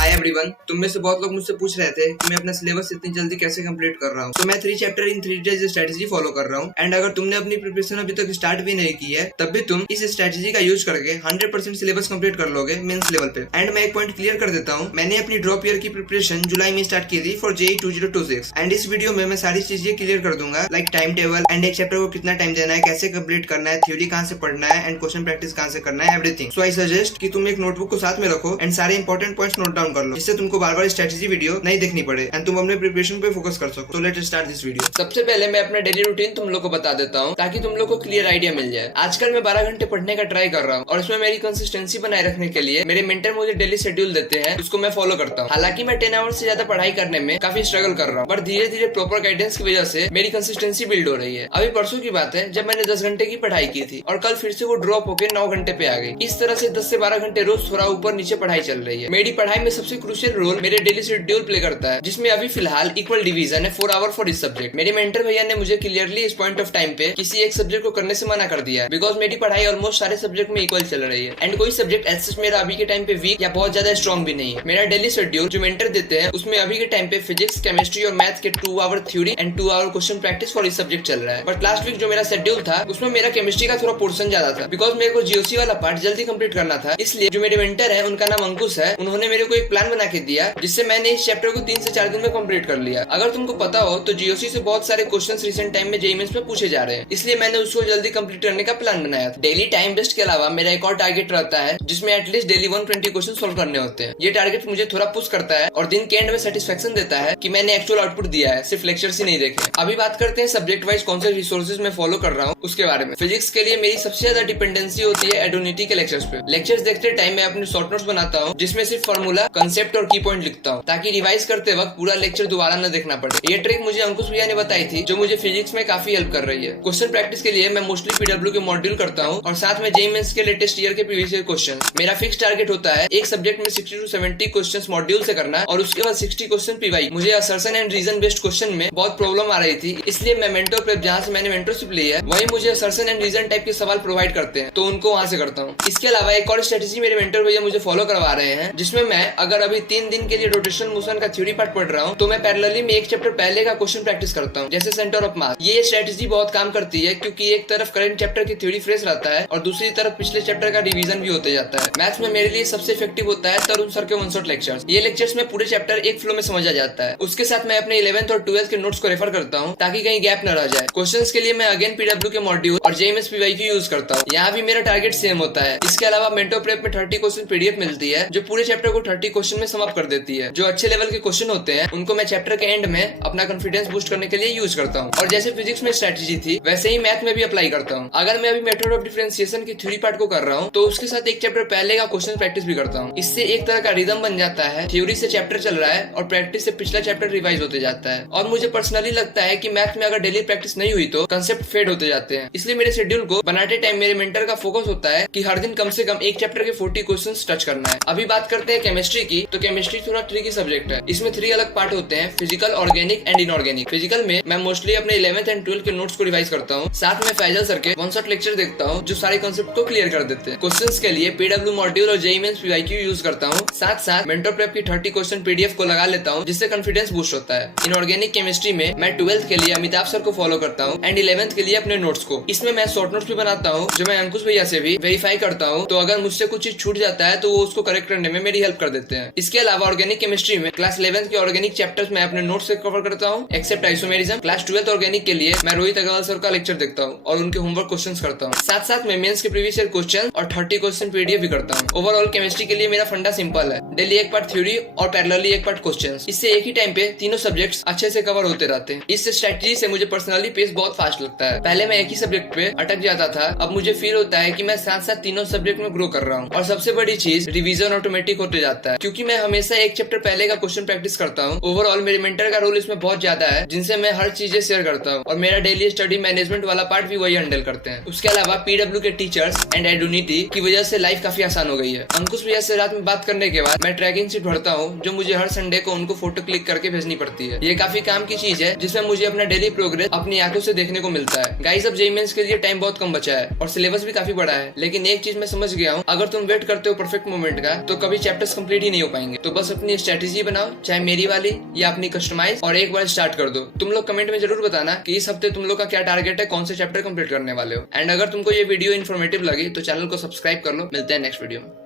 Hi everyone, तुम में से बहुत लोग मुझसे पूछ रहे थे कि मैं अपना सिलेबस इतनी जल्दी कैसे कंप्लीट कर रहा हूँ। तो मैं 3 chapter in 3 days strategy follow कर रहा हूँ। एंड अगर तुमने अपनी प्रिपरेशन अभी तक स्टार्ट भी नहीं की है, तब भी तुम इस स्ट्रेटेजी का यूज करके 100% सिलेबस कंप्लीट कर लोगे मेंस लेवल पे। एंड मैं एक पॉइंट क्लियर कर देता हूँ, मैंने अपनी ड्रॉप ईयर की प्रिपरेशन जुलाई में स्टार्ट की थी फॉर JEE 2026। एंड इस वीडियो में मैं सारी चीजें क्लियर कर दूंगा, लाइक टाइम टेबल एंड एक चैप्टर को कितना टाइम देना है, कैसे कंप्लीट करना है, थ्योरी कहाँ से पढ़ना है एंड क्वेश्चन प्रैक्टिस कहाँ से करना है, एवरीथिंग। सो आई सजेस्ट कि तुम एक नोटबुक को साथ में रखो एंड सारे इंपॉर्टेंट पॉइंट्स नोट डाउन कर लो, जिससे तुमको बार-बार स्ट्रेटेजी वीडियो नहीं देखनी पड़े एंड तुम अपने प्रिपरेशन पे फोकस कर सको। तो लेट्स स्टार्ट दिस वीडियो। सबसे पहले मैं अपना डेली रूटीन तुम लोग को बता देता हूँ, ताकि तुम लोग को क्लियर आइडिया मिल जाए। आजकल मैं 12 घंटे पढ़ने का ट्राई कर रहा हूँ और इसमें मेरी कंसिस्टेंसी बनाए रखने के लिए मेरे मेंटर मुझे डेली शेड्यूल देते हैं, उसको मैं फॉलो करता हूँ। हालांकि मैं 10 आवर्स से ज्यादा पढ़ाई करने में काफी स्ट्रगल कर रहा हूँ, पर धीरे धीरे प्रॉपर गाइडेंस की वजह से मेरी कंसिस्टेंसी बिल्ड हो रही है। अभी परसों की बात है जब मैंने 10 घंटे की पढ़ाई की थी और कल फिर से वो ड्रॉप होकर 9 घंटे पे आ गई। इस तरह से 10 से 12 घंटे रोज थोड़ा ऊपर नीचे पढ़ाई चल रही है। मेरी पढ़ाई में सबसे क्रूशियल रोल मेरे डेली शेड्यूल प्ले करता है, जिसमें अभी फिलहाल इक्वल डिवीजन है 4 आवर फॉर इस सब्जेक्ट। मेरे मेंटर भैया ने मुझे क्लियरली इस पॉइंट ऑफ टाइम पे किसी एक सब्जेक्ट को करने से मना कर दिया है, बिकॉज मेरी पढ़ाई ऑलमोस्ट सारे सब्जेक्ट में इक्वल चल रही है एंड कोई सब्जेक्ट ऐसे मेरा अभी के टाइम पे वीक या बहुत ज्यादा स्ट्रॉन्ग भी नहीं है। मेरा डेली शेड्यूल जो मेंटर देते हैं उसमें अभी के टाइम पे फिजिक्स, केमिस्ट्री और मैथ के 2 our theory and 2 our question practice for इस सब्जेक्ट चल रहा है। बट लास्ट वीक जो मेरा शेड्यूल था उसमें मेरा केमिस्ट्री का थोड़ा पोर्शन ज्यादा था, बिकॉज मेरे को जीओसी वाला पार्ट जल्दी कंप्लीट करना था। इसलिए जो मेरे मेंटर है उनका नाम अंकुश है, उन्होंने मेरे को एक प्लान बना के दिया, जिससे मैंने इस चैप्टर को 3 से 4 दिन में कंप्लीट कर लिया। अगर तुमको पता हो तो जीओसी से बहुत सारे क्वेश्चंस रिसेंट टाइम में JEE मेंस में पूछे जा रहे हैं, इसलिए मैंने उसको जल्दी कंप्लीट करने का प्लान बनाया था। डेली टाइम बेस्ट के अलावा मेरा एक और टारगेट रहता है, जिसमें एटलीस्ट डेली 120 क्वेश्चन सोल्व करने होते हैं। ये टारगेट मुझे थोड़ा पुश करता है और दिन के एंड में सेटिस्फेक्शन देता है कि मैंने एक्चुअल आउटपुट दिया है, सिर्फ लेक्चर्स ही नहीं देखे। अभी बात करते हैं सब्जेक्ट वाइज कौन से रिसोर्सेज मैं फॉलो कर रहा हूँ उसके बारे में। फिजिक्स के लिए मेरी सबसे ज्यादा डिपेंडेंसी होती है एडोनिटी के लेक्चर्स पे। लेक्चर्स देखते टाइम मैं अपने शॉर्ट नोट्स बनाता हूँ, जिसमें सिर्फ फार्मूला, कंसेप्ट और की पॉइंट लिखता हूँ, ताकि रिवाइज करते वक्त पूरा लेक्चर दोबारा न देखना पड़े। ये ट्रिक मुझे अंकुश भैया ने बताई थी, जो मुझे फिजिक्स में काफी हेल्प कर रही है। क्वेश्चन प्रैक्टिस के लिए मैं मोस्टली PW के मॉड्यूल करता हूँ और साथ में JEE मेंस के लेटेस्ट ईयर के प्रीवियस ईयर क्वेश्चन। मेरा फिक्स टारगेट होता है एक सब्जेक्ट में 60 to 70 क्वेश्चन मॉड्यूल से करना और उसके बाद 60 क्वेश्चन PY। मुझे assertion and reason based question में बहुत प्रॉब्लम आ रही थी, इसलिए मैं मेंटर प्रेप, जहाँ से मैंने मेंटरशिप ली है, वही मुझे असर्शन एंड रीजन टाइप के सवाल प्रोवाइड करते हैं, तो उनको वहाँ से करता हूँ। इसके अलावा एक और स्ट्रेटेजी मेरे मेंटर भैया मुझे फॉलो करवा रहे हैं, जिसमें मैं अगर अभी 3 दिन के लिए रोटेशनल मोशन का थ्योरी पार्ट पढ़ रहा हूँ, तो मैं पैरेलली में एक चैप्टर पहले का क्वेश्चन प्रैक्टिस करता हूँ, जैसे सेंटर ऑफ मास। ये स्ट्रेटेजी बहुत काम करती है, क्योंकि एक तरफ करंट चैप्टर की थ्योरी फ्रेश रहता है और दूसरी तरफ पिछले चैप्टर का रिवीजन भी होते जाता है। मैथ्स में मेरे लिए सबसे इफेक्टिव होता है तरुण सर के 1 शॉट लेक्चर्स। ये लेक्चर्स में पूरे चैप्टर एक फ्लो में समझ आ जाता है। उसके साथ मैं अपने 11th और 12th के नोट्स को रेफर करता हूँ, ताकि कहीं गैप न रह जाए। क्वेश्चंस के लिए मैं अगेन PW के मॉड्यूल और JEE मेंस PYQ यूज करता हूँ। यहाँ भी मेरा टारगेट सेम होता है। इसके अलावा मेंटर प्रेप में 30 क्वेश्चन PDF मिलती है, जो पूरे चैप्टर को 30 क्वेश्चन में समाप्त कर देती है। जो अच्छे लेवल के क्वेश्चन होते हैं उनको मैं चैप्टर के एंड में अपना कॉन्फिडेंस बूस्ट करने के लिए यूज करता हूँ। और जैसे फिजिक्स में स्ट्रेटेजी थी, वैसे ही मैथ में भी अप्लाई करता हूँ। अगर मैं अभी मेथड ऑफ डिफरेंशिएशन की थ्योरी पार्ट को कर रहा हूँ, तो उसके साथ एक चैप्टर पहले का क्वेश्चन प्रैक्टिस भी करता हूँ। इससे एक तरह का रिदम बन जाता है, थ्योरी से चैप्टर चल रहा है और प्रैक्टिस से पिछला चैप्टर रिवाइज होते जाता है। और मुझे पर्सनली लगता है कि मैथ में अगर डेली प्रैक्टिस नहीं हुई तो कंसेप्ट फेड होते जाते हैं। इसलिए मेरे शेड्यूल को बनाते टाइम मेरे मेंटर का फोकस होता है कि हर दिन कम से कम एक चैप्टर के 40 क्वेश्चन टच करना है। अभी बात करते हैं केमिस्ट्री की, तो केमिस्ट्री थोड़ा ट्रिकी सब्जेक्ट है। इसमें 3 अलग पार्ट होते हैं, physical, organic and inorganic. Physical में मैं मोस्टली अपने 11th एंड 12th के नोट्स को रिवाइज करता हूँ, साथ में फैजल सर के 1 शॉट लेक्चर देखता हूँ, जो सारे कॉन्सेप्ट को क्लियर कर देते हैं। क्वेश्चंस के लिए PW मॉड्यूल और JEE मेंस PYQ यूज करता हूँ, साथ साथ मेंटर प्रेप की 30 क्वेश्चन PDF को लगा लेता हूँ, जिससे कॉन्फिडेंस बूस्ट होता है। इनऑर्गेनिक केमिस्ट्री में मैं 12th के लिए अमिताभ सर को फॉलो करता हूँ एंड 11th के लिए अपने नोट्स को। इसमें मैं शॉर्ट नोट्स भी बनाता हूँ, जो मैं अंकुश भैया से भी वेरीफाई करता हूँ, तो अगर मुझसे कुछ चीज छूट जाता है तो वो उसको करेक्ट करने में मेरी हेल्प कर देते हैं। इसके अलावा ऑर्गेनिक केमिस्ट्री में क्लास 11th के ऑर्गेनिक चैप्टर्स में अपने नोट्स से कवर करता हूँ, accept isomerism. Class 12th organic के लिए मैं रोहित अग्रवाल सर का लेक्चर देखता हूँ और उनके होमवर्क क्वेश्चन करता हूँ। साथ साथ मैं मेंस के प्रीवियस ईयर क्वेश्चन और 30 क्वेश्चन PDF भी करता हूँ। ओवरऑल केमिस्ट्री के लिए मेरा फंडा सिंपल है, डेली एक पार्ट थ्योरी और पैरेलली एक पार्ट क्वेश्चंस। इससे एक ही टाइम पे तीनों सब्जेक्ट्स अच्छे से कवर होते रहते हैं। इस स्ट्रेटजी से मुझे पर्सनली पेस बहुत फास्ट लगता है। पहले मैं एक ही सब्जेक्ट पे अटक जाता था, अब मुझे फील होता है कि मैं साथ साथ तीनों सब्जेक्ट में ग्रो कर रहा हूँ। और सबसे बड़ी चीज, रिवीजन ऑटोमेटिक होते जाता है, क्योंकि मैं हमेशा एक चैप्टर पहले का क्वेश्चन प्रैक्टिस करता हूँ। ओवरऑल मेरे मेंटर का रोल इसमें बहुत ज्यादा है, जिनसे मैं हर चीजें शेयर करता हूँ और मेरा डेली स्टडी मैनेजमेंट वाला पार्ट भी वही हैंडल करते हैं। उसके अलावा PW के टीचर्स एंड एडोनिटी की वजह से लाइफ काफी आसान हो गई है। अंकुश भैया से रात में बात करने के बाद मैं मैं ट्रैकिंग शीट भरता हूँ जो मुझे हर संडे को उनको फोटो क्लिक करके भेजनी पड़ती है। ये काफी काम की चीज है जिसमें मुझे अपना डेली प्रोग्रेस अपनी आंखों से देखने को मिलता है। गाइस अब जेईई मेंस के लिए टाइम बहुत कम बचा है और सिलेबस भी काफी बड़ा है, लेकिन एक चीज मैं समझ गया हूँ, अगर तुम वेट करते हो परफेक्ट मोमेंट का तो कभी चैप्टर्स कंप्लीट ही नहीं हो पाएंगे। तो बस अपनी स्ट्रेटेजी बनाओ, चाहे मेरी वाली या अपनी कस्टमाइज, और एक बार स्टार्ट कर दो। तुम लोग कमेंट में जरूर बताना कि इस हफ्ते तुम लोग का क्या टारगेट है, कौन से चैप्टर कंप्लीट करने वाले हो। एंड अगर तुमको ये वीडियो इन्फॉर्मेटिव लगी तो चैनल को सब्सक्राइब कर लो। मिलते हैं नेक्स्ट वीडियो में।